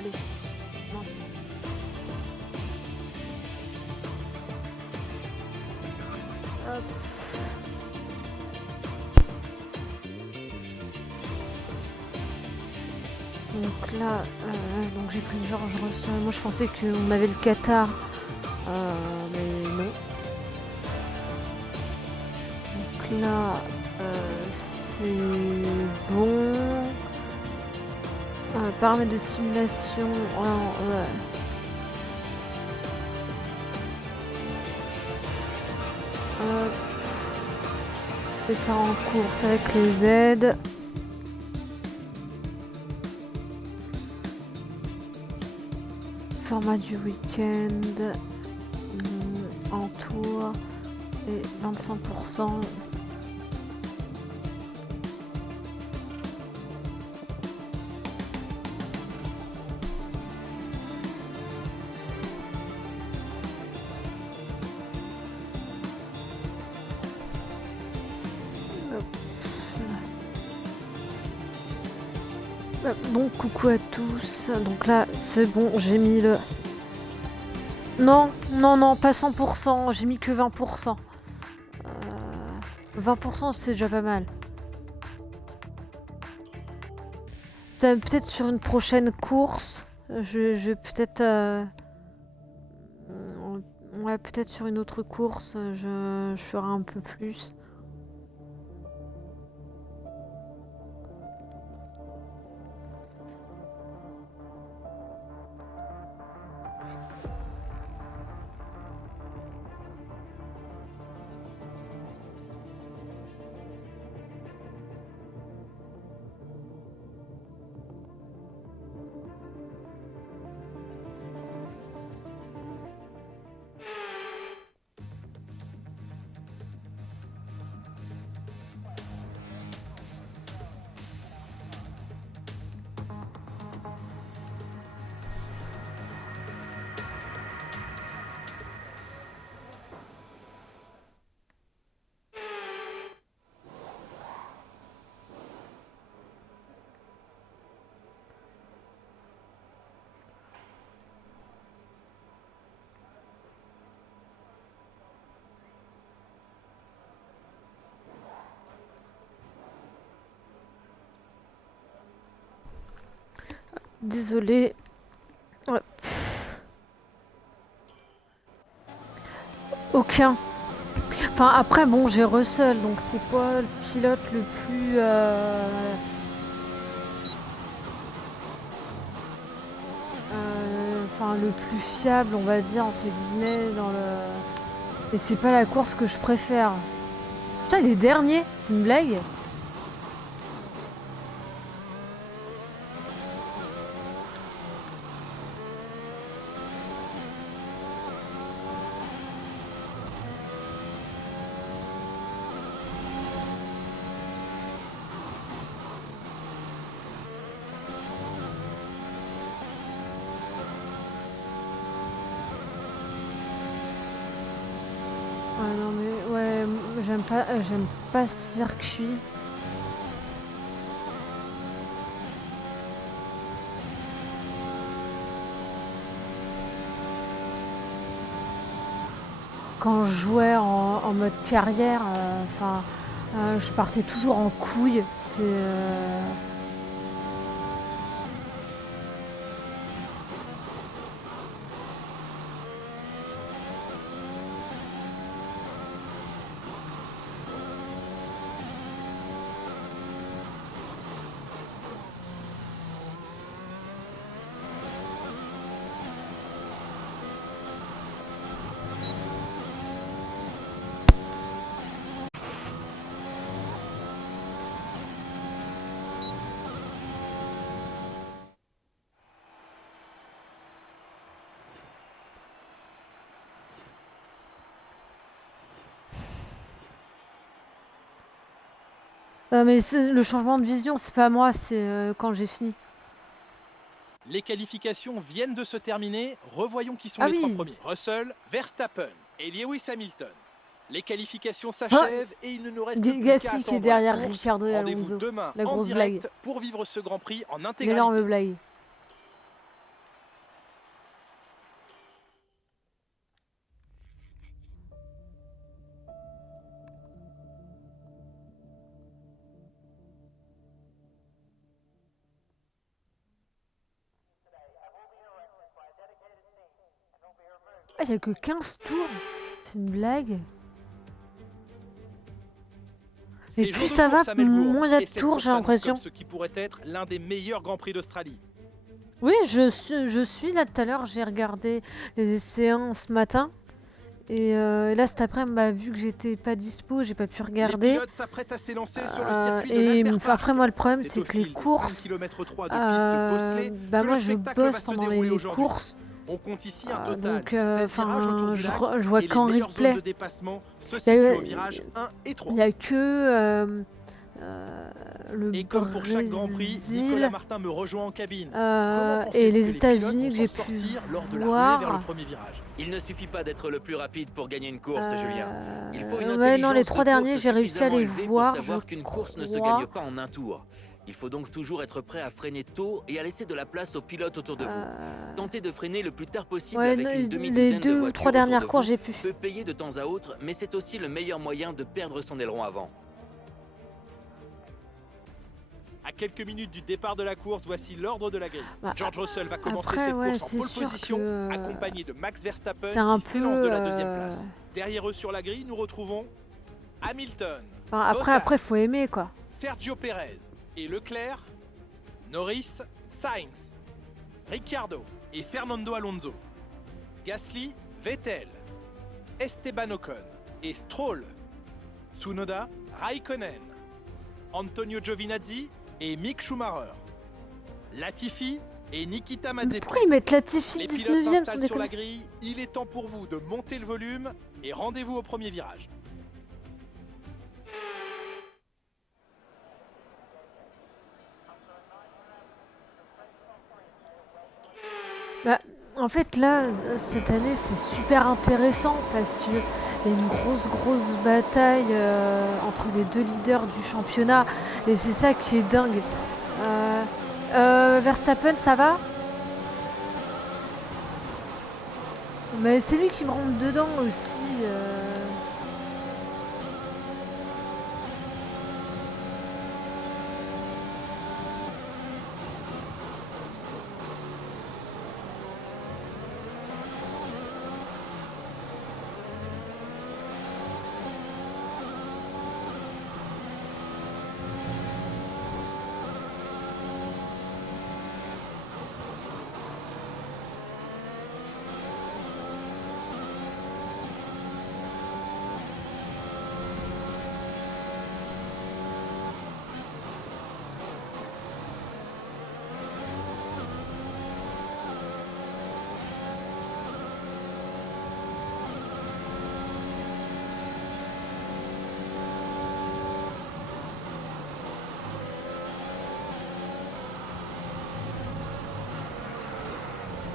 Allez. Mince. Hop. Donc là, donc j'ai pris George Russell. Moi je pensais qu'on avait le Qatar, mais non. Donc là, c'est bon. Paramètres de simulation. Ouais. Départ en course avec les aides. Format du week-end. En tour. Et 25%. Donc coucou à tous, donc là c'est bon, j'ai mis le... Non, pas 100%, j'ai mis que 20%. 20% c'est déjà pas mal. Peut-être sur une prochaine course, je vais peut-être... Ouais, peut-être sur une autre course, je ferai un peu plus. Désolée. Ouais. Aucun. Enfin après bon j'ai Russell donc c'est pas le pilote le plus enfin le plus fiable on va dire entre guillemets dans le... Et c'est pas la course que je préfère. Putain il est dernier, c'est une blague. Ouais non mais ouais j'aime pas ce circuit. Quand je jouais en mode carrière, enfin je partais toujours en couille. C'est mais le changement de vision, c'est pas moi, c'est quand j'ai fini. Les qualifications viennent de se terminer. Revoyons qui sont les trois premiers. Russell, Verstappen et Lewis Hamilton. Les qualifications s'achèvent et il ne nous reste plus qu'à attendre qui est derrière la course. Ricardo et Rendez-vous Alonso. demain La en grosse direct blague. pour vivre ce Grand Prix en L'énorme intégralité. blague. Ah, il y a que 15 tours. C'est une blague. Et plus ça va, moins il y a de tours, j'ai l'impression. Ce qui pourrait être l'un des meilleurs Grands Prix d'Australie. Oui, je suis là tout à l'heure, j'ai regardé les essais 1 ce matin. Et là cet après-midi, bah, vu que j'étais pas dispo, j'ai pas pu regarder. Les pilotes s'apprêtent à s'élancer sur le circuit de après moi le problème c'est que les courses, bah moi je bosse pendant les courses. On compte ici un total donc je vois qu'en replay. Il y a que le et comme pour chaque Grand Prix, Nicolas Martin me rejoint en cabine. Et les États-Unis que j'ai pu lors de la voir. vers le premier virage. Il ne suffit pas d'être le plus rapide pour gagner une course, Julien. Il faut une ouais, intelligence non, les 3 derniers, j'ai réussi à les voir. Pour savoir qu'une course ne se gagne pas en un tour. Il faut donc toujours être prêt à freiner tôt et à laisser de la place aux pilotes autour de vous. Tentez de freiner le plus tard possible avec une demi-douzaine de voitures. Les 2 ou 3 dernières courses, j'ai pu. Peut payer de temps à autre, mais c'est aussi le meilleur moyen de perdre son aileron avant. À quelques minutes du départ de la course, voici l'ordre de la grille. George Russell va commencer après, cette course en pole position, que, accompagné de Max Verstappen qui s'élance de la deuxième place. Derrière eux sur la grille, nous retrouvons Hamilton, après, faut aimer quoi. Sergio Perez et Leclerc, Norris, Sainz, Ricciardo et Fernando Alonso, Gasly, Vettel, Esteban Ocon et Stroll, Tsunoda, Raikkonen, Antonio Giovinazzi et Mick Schumacher, Latifi et Nikita Mazepin. Pourquoi ils mettent Latifi 19e? Les pilotes s'installent sur la grille. Il est temps pour vous de monter le volume et rendez-vous au premier virage. Bah, en fait là, cette année c'est super intéressant parce qu'il y a une grosse bataille entre les 2 leaders du championnat et c'est ça qui est dingue. Verstappen, ça va? Mais c'est lui qui me rentre dedans aussi.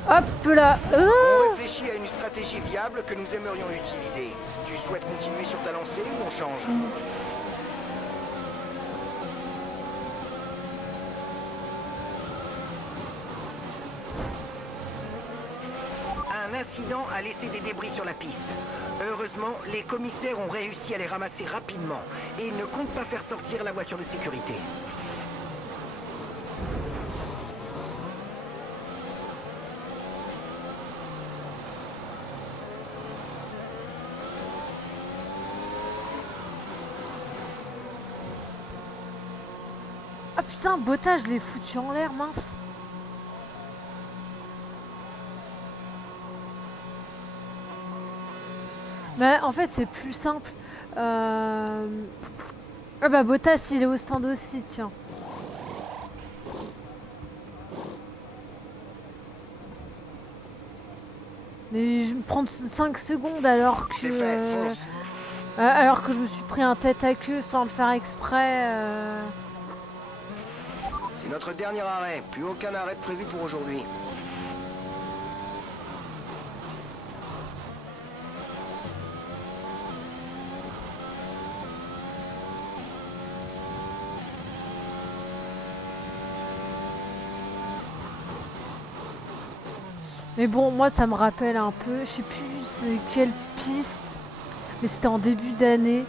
Hop là. On réfléchit à une stratégie viable que nous aimerions utiliser. Tu souhaites continuer sur ta lancée ou on change? Un incident a laissé des débris sur la piste. Heureusement, les commissaires ont réussi à les ramasser rapidement et ils ne comptent pas faire sortir la voiture de sécurité. Ah putain, Bottas, je l'ai foutu en l'air, mince. Bah en fait c'est plus simple. Ah bah Bottas il est au stand aussi, tiens. Mais je vais me prendre 5 secondes alors que... alors que je me suis pris un tête à queue sans le faire exprès. C'est notre dernier arrêt. Plus aucun arrêt de prévu pour aujourd'hui. Mais bon, moi ça me rappelle un peu, je sais plus c'est quelle piste, mais c'était en début d'année.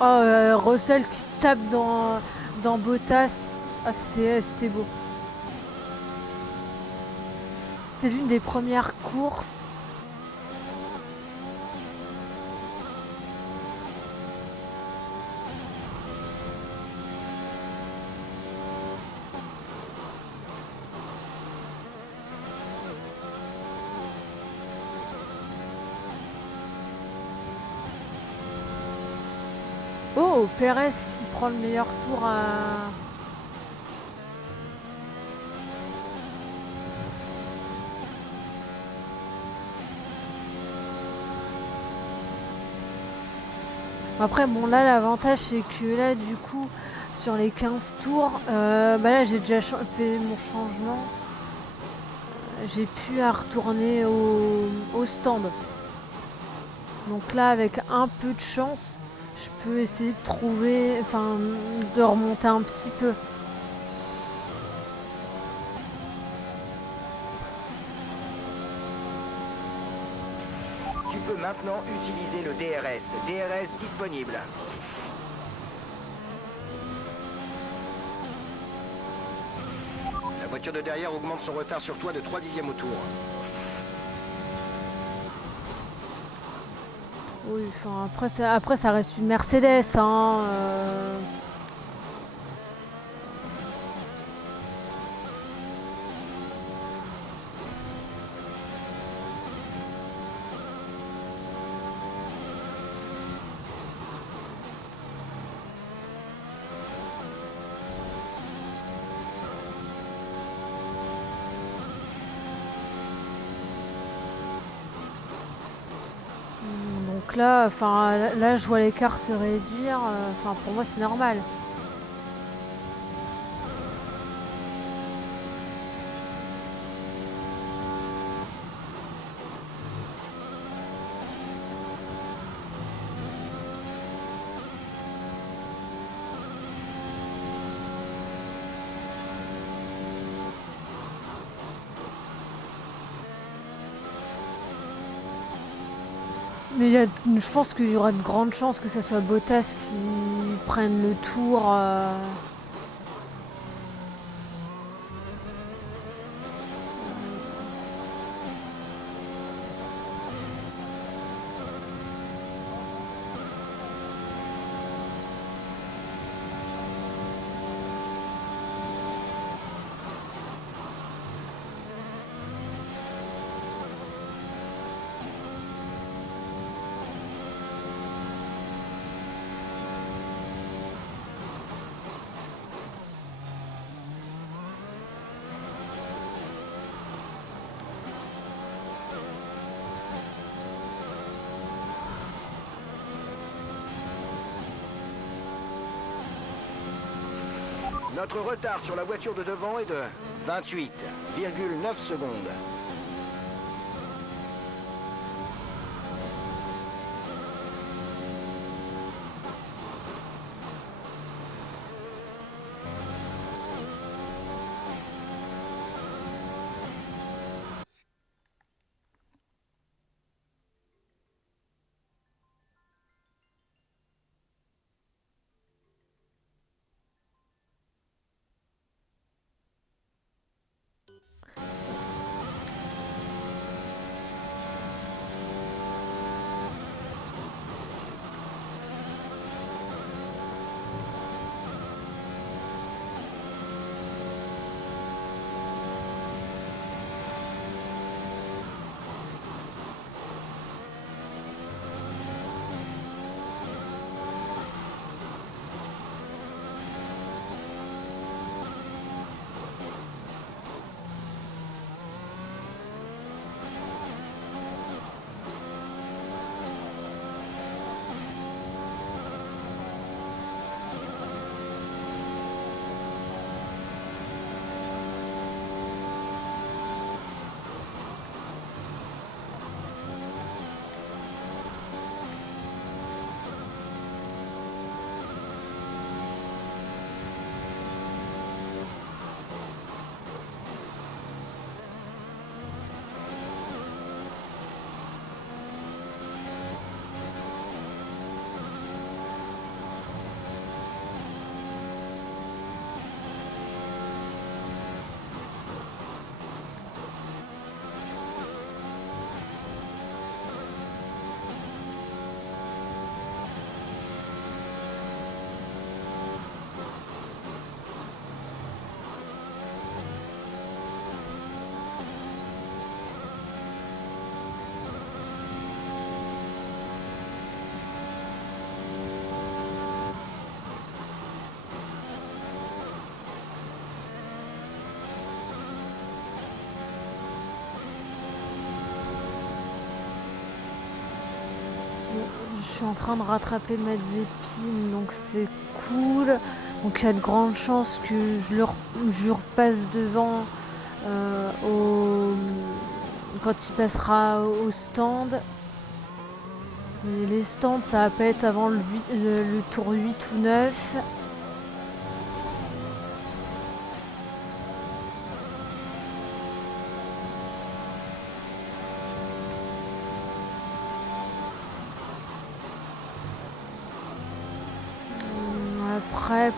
Oh, Russell qui tape dans Bottas. Ah, c'était beau. C'était l'une des premières courses. Oh, Perez qui prend le meilleur tour à... Après, bon, là, l'avantage, c'est que là, du coup, sur les 15 tours, bah là, j'ai déjà fait mon changement. J'ai pu à retourner au stand. Donc là, avec un peu de chance, je peux essayer de trouver, enfin, de remonter un petit peu. Tu peux maintenant utiliser le DRS. DRS disponible. La voiture de derrière augmente son retard sur toi de 3/10 au tour. Oui, enfin, après, ça reste une Mercedes, hein. Donc là, enfin, là, je vois l'écart se réduire. Enfin, pour moi, c'est normal. Mais je pense qu'il y aura de grandes chances que ce soit Bottas qui prenne le tour. Notre retard sur la voiture de devant est de 28,9 secondes. suis en train de rattraper Mazepin, donc c'est cool. Donc il y a de grandes chances que je lui repasse devant quand il passera au stand. Et les stands, ça va pas être avant le tour 8 ou 9. Après,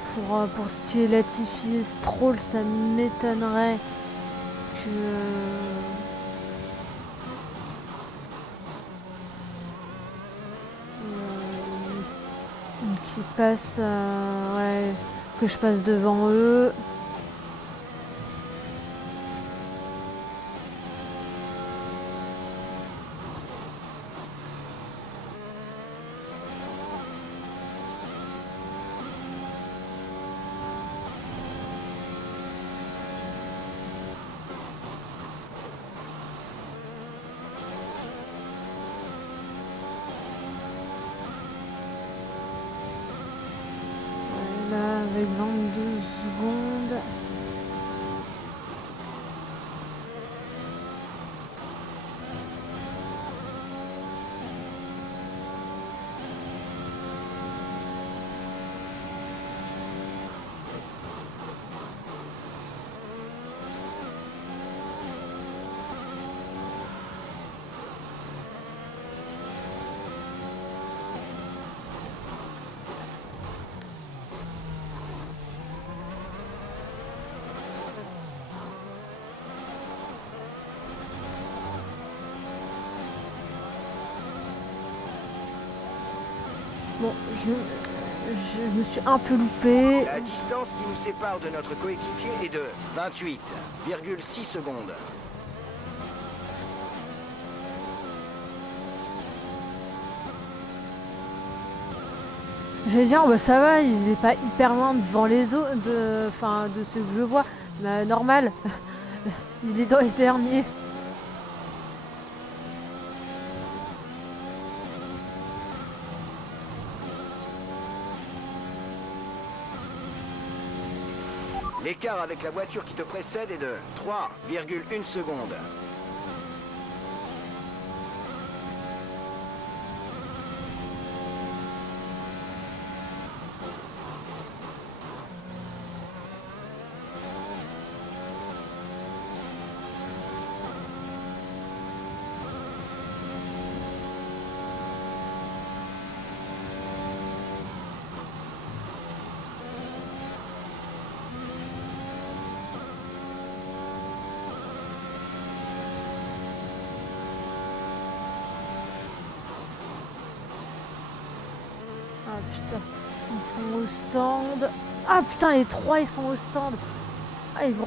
pour ce qui est Latifi et Stroll, ça m'étonnerait qu'ils passent, ouais, que je passe devant eux. Avec 22 secondes. Bon, je me suis un peu loupé. La distance qui nous sépare de notre coéquipier est de 28,6 secondes. Je vais dire, bah, ça va, il est pas hyper loin devant les autres, de ceux que je vois. Mais normal, il est dans les derniers. L'écart avec la voiture qui te précède est de 3,1 secondes. Ah putain, ils sont au stand. Ah putain, les trois ils sont au stand. Ah, ils vont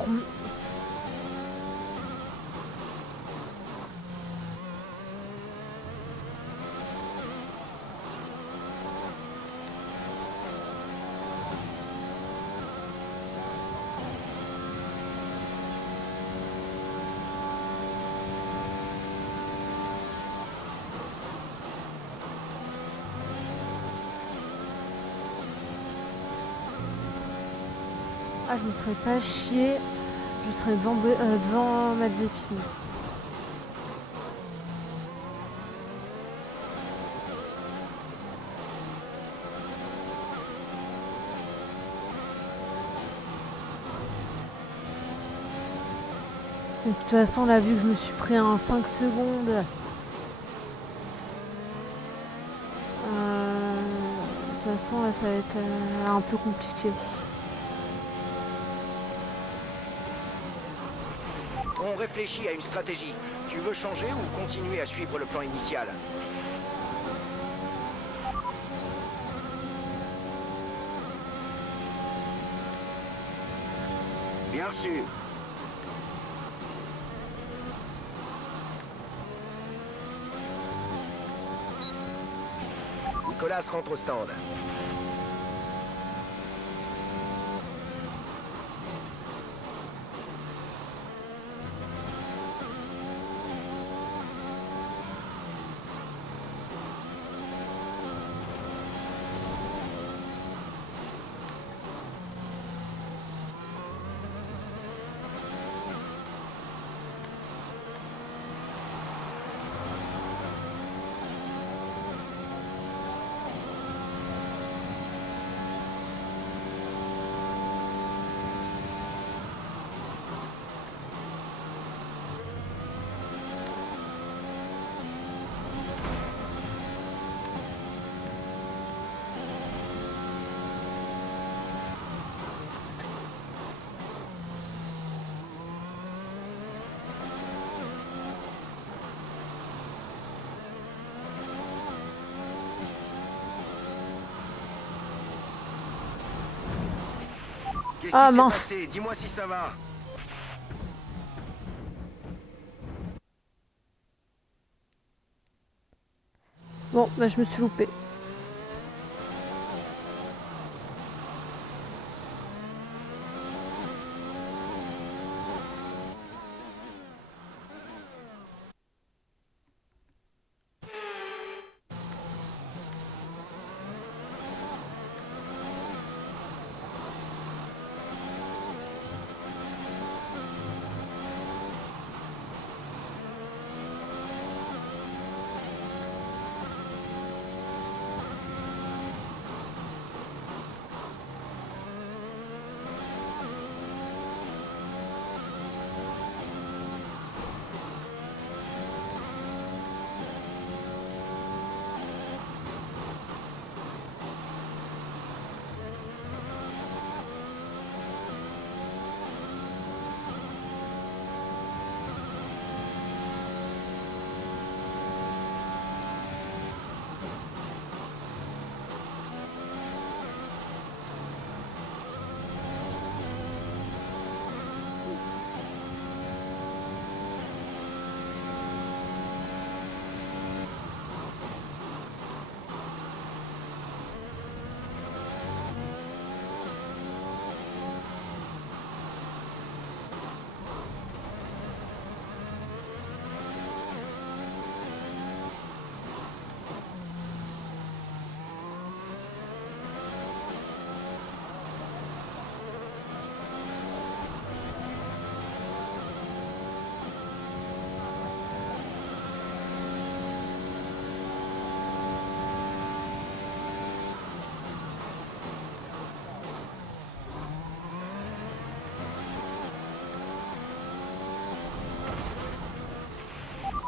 Ah, je me serais pas chié. Je serais devant Mazepin. De toute façon, là, vu que je me suis pris en 5 secondes, de toute façon, là, ça va être un peu compliqué. On réfléchit à une stratégie. Tu veux changer ou continuer à suivre le plan initial? Bien sûr. Nicolas rentre au stand. Qu'est-ce qui s'est passé? Dis-moi si ça va. Bon, bah je me suis loupée.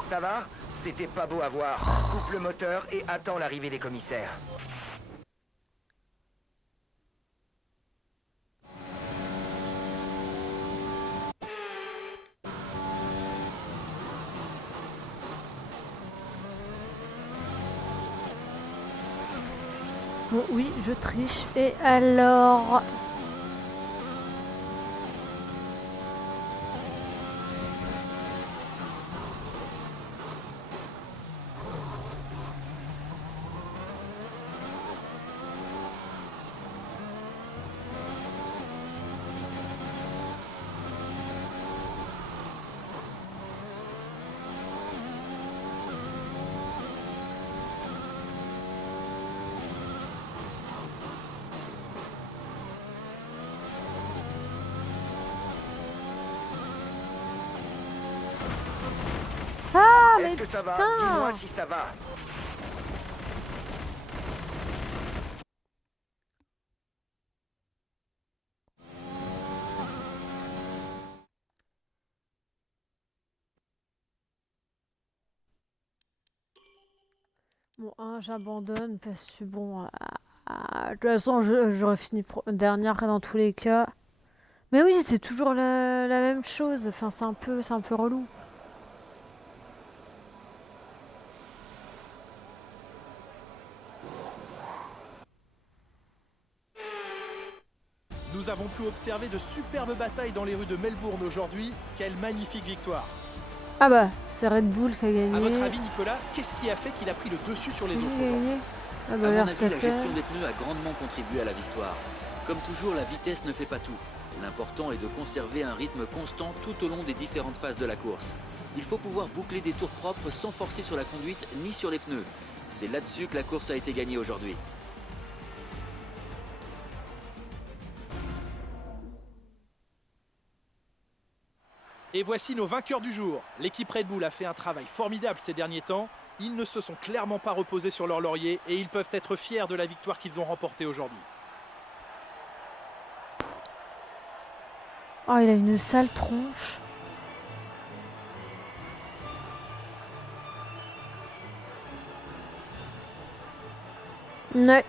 Ça va? C'était pas beau à voir. Coupe le moteur et attends l'arrivée des commissaires. Bon, oui, je triche. Et alors... Ah, mais Est-ce que ça va? putain! Dis-moi si ça va. Bon, j'abandonne parce que bon, de toute façon, j'aurais fini dernière dans tous les cas. Mais oui, c'est toujours la même chose. Enfin, c'est un peu relou. Nous avons pu observer de superbes batailles dans les rues de Melbourne aujourd'hui. Quelle magnifique victoire! Ah bah, c'est Red Bull qui a gagné. À votre avis, Nicolas, qu'est-ce qui a fait qu'il a pris le dessus sur les autres? Gagné. Ah bah, à mon avis, Verstappen. la gestion des pneus a grandement contribué à la victoire. Comme toujours, la vitesse ne fait pas tout. L'important est de conserver un rythme constant tout au long des différentes phases de la course. Il faut pouvoir boucler des tours propres sans forcer sur la conduite ni sur les pneus. C'est là-dessus que la course a été gagnée aujourd'hui. Et voici nos vainqueurs du jour. L'équipe Red Bull a fait un travail formidable ces derniers temps. Ils ne se sont clairement pas reposés sur leur laurier et ils peuvent être fiers de la victoire qu'ils ont remportée aujourd'hui. Oh, il a une sale tronche. Ouais.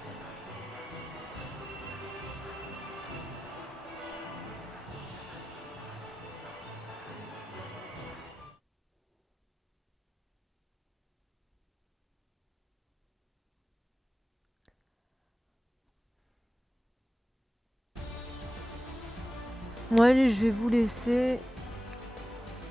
Bon allez, je vais vous laisser.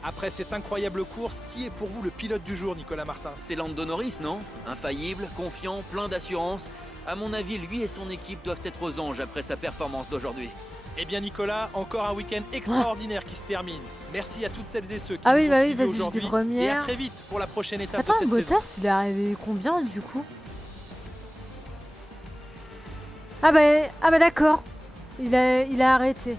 Après cette incroyable course, qui est pour vous le pilote du jour, Nicolas Martin? C'est Lando Norris, non? Infaillible, confiant, plein d'assurance. À mon avis, lui et son équipe doivent être aux anges après sa performance d'aujourd'hui. Eh bien Nicolas, encore un week-end extraordinaire qui se termine. Merci à toutes celles et ceux qui nous ont suivis parce aujourd'hui. que première. Et à très vite pour la prochaine étape Attends, de cette Bottas, saison. il est arrivé combien du coup? Ah bah d'accord. Il a arrêté.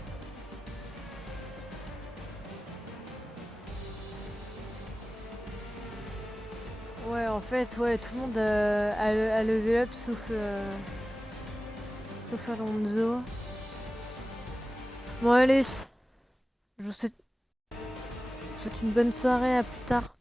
Ouais, en fait, ouais, tout le monde a level up sauf Alonso. Bon allez, je vous souhaite une bonne soirée, à plus tard.